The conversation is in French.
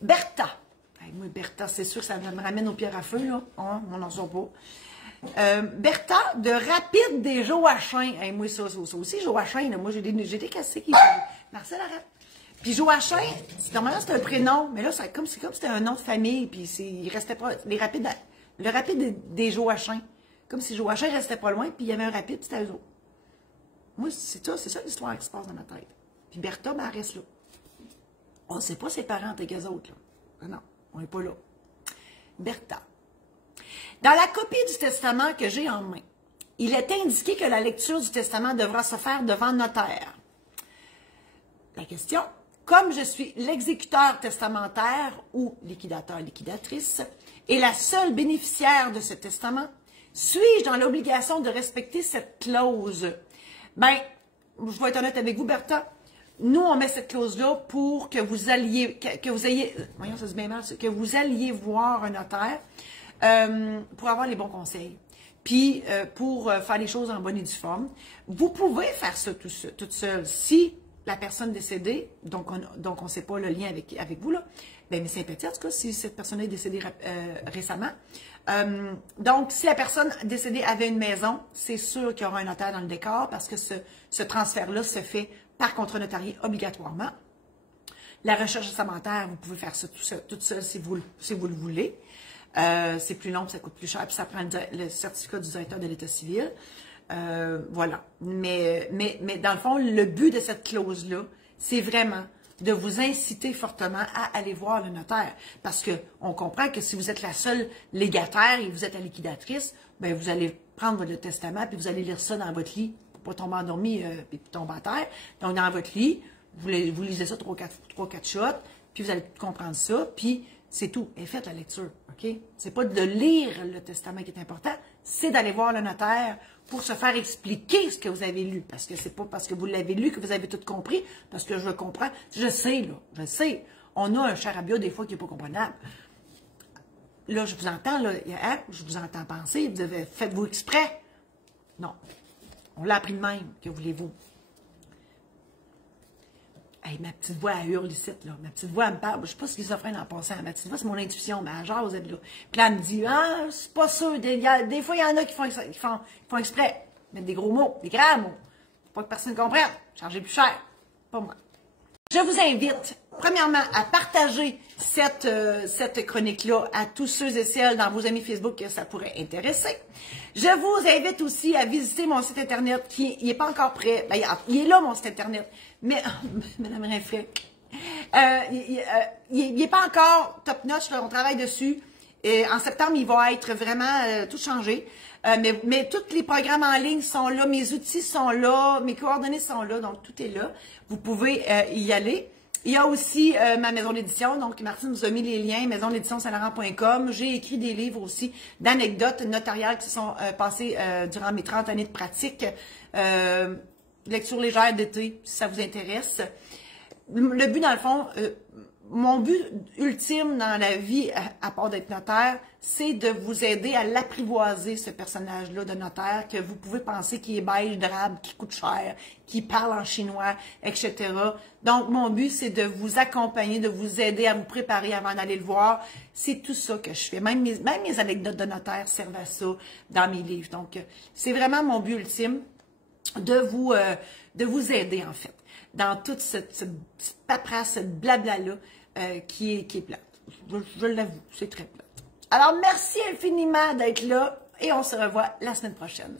Bertha. Hey, moi, Bertha, c'est sûr que ça me ramène aux pierres à feu, là. Hein, on n'en sort pas. Bertha de Rapide des Joachim. Hey, moi, ça aussi, Joachim, là, moi, j'ai des cassés qui Marcel Arrête. Puis Joachim, normalement, c'est un prénom, mais là, c'est comme si c'était un nom de famille, puis il restait pas. Le Rapide des Joachim. Comme si Joachim restait pas loin, puis il y avait un Rapide, c'était eux autres. Moi, c'est ça l'histoire qui se passe dans ma tête. Puis Bertha, ben, elle reste là. On ne sait pas ses parents avec eux autres, là. Ah non, on n'est pas là. Bertha. Dans la copie du testament que j'ai en main, il est indiqué que la lecture du testament devra se faire devant notaire. La question, comme je suis l'exécuteur testamentaire ou liquidateur, liquidatrice, et la seule bénéficiaire de ce testament, suis-je dans l'obligation de respecter cette clause? Ben, je vais être honnête avec vous, Bertha. Nous, on met cette clause-là pour que vous alliez, voyons, ça se met mal, que vous alliez voir un notaire pour avoir les bons conseils. Puis, pour faire les choses en bonne et due forme. Vous pouvez faire ça toute seule. Si la personne décédée, donc on ne sait pas le lien avec vous, là, bien, mais sympathie, en tout cas, si cette personne est décédée récemment. Donc, si la personne décédée avait une maison, c'est sûr qu'il y aura un notaire dans le décor parce que ce transfert-là se fait par contre notarié obligatoirement. La recherche testamentaire, vous pouvez faire ça toute seule si vous le voulez. C'est plus long, ça coûte plus cher, puis ça prend le certificat du directeur de l'État civil. Voilà. Mais dans le fond, le but de cette clause-là, c'est vraiment de vous inciter fortement à aller voir le notaire. Parce qu'on comprend que si vous êtes la seule légataire et vous êtes la liquidatrice, ben vous allez prendre le testament puis vous allez lire ça dans votre lit pour pas tomber endormi et tomber à terre. Donc, dans votre lit, vous lisez ça 3-4 shots, puis vous allez comprendre ça, puis c'est tout. Et faites la lecture, OK? C'est pas de lire le testament qui est important, c'est d'aller voir le notaire pour se faire expliquer ce que vous avez lu. Parce que c'est pas parce que vous l'avez lu que vous avez tout compris, parce que je comprends. Je sais, là, je sais. On a un charabia des fois qui n'est pas comprenable. Là, je vous entends, là, hein, je vous entends penser, vous avez faites-vous exprès. Non. On l'a appris de même, que voulez-vous. Hey, ma petite voix, elle hurle ici, là. Ma petite voix, elle me parle. Je ne sais pas ce qu'ils s'offrent en passant. Ma petite voix, c'est mon intuition, mais elle jase, elle, là. Puis là, elle me dit, ah, c'est pas sûr. Des fois, il y en a qui font exprès. Mettre des gros mots, des grands mots. Pour pas que personne ne comprenne. Charger plus cher. Pas moi. Je vous invite, premièrement, à partager cette chronique-là à tous ceux et celles dans vos amis Facebook que ça pourrait intéresser. Je vous invite aussi à visiter mon site Internet qui n'est pas encore prêt. Ben, il est là, mon site Internet. Mais, Madame Rinfret, il n'est pas encore top-notch, on travaille dessus. Et en septembre, il va être vraiment tout changé. Mais tous les programmes en ligne sont là, mes outils sont là, mes coordonnées sont là, donc tout est là. Vous pouvez y aller. Il y a aussi ma maison d'édition, donc Martine vous a mis les liens, maison d'édition saint-laurent.com. J'ai écrit des livres aussi d'anecdotes notariales qui sont passées durant mes 30 années de pratique. Lecture légère d'été, si ça vous intéresse. Le but, dans le fond, mon but ultime dans la vie, à part d'être notaire, c'est de vous aider à l'apprivoiser, ce personnage-là de notaire, que vous pouvez penser qui est beige, drabe, qui coûte cher, qui parle en chinois, etc. Donc, mon but, c'est de vous accompagner, de vous aider à vous préparer avant d'aller le voir. C'est tout ça que je fais. Même mes anecdotes de notaire servent à ça dans mes livres. Donc, c'est vraiment mon but ultime de vous aider, en fait, dans toute cette paperasse, cette blabla-là qui est plate. Je l'avoue, c'est très plate. Alors, merci infiniment d'être là et on se revoit la semaine prochaine.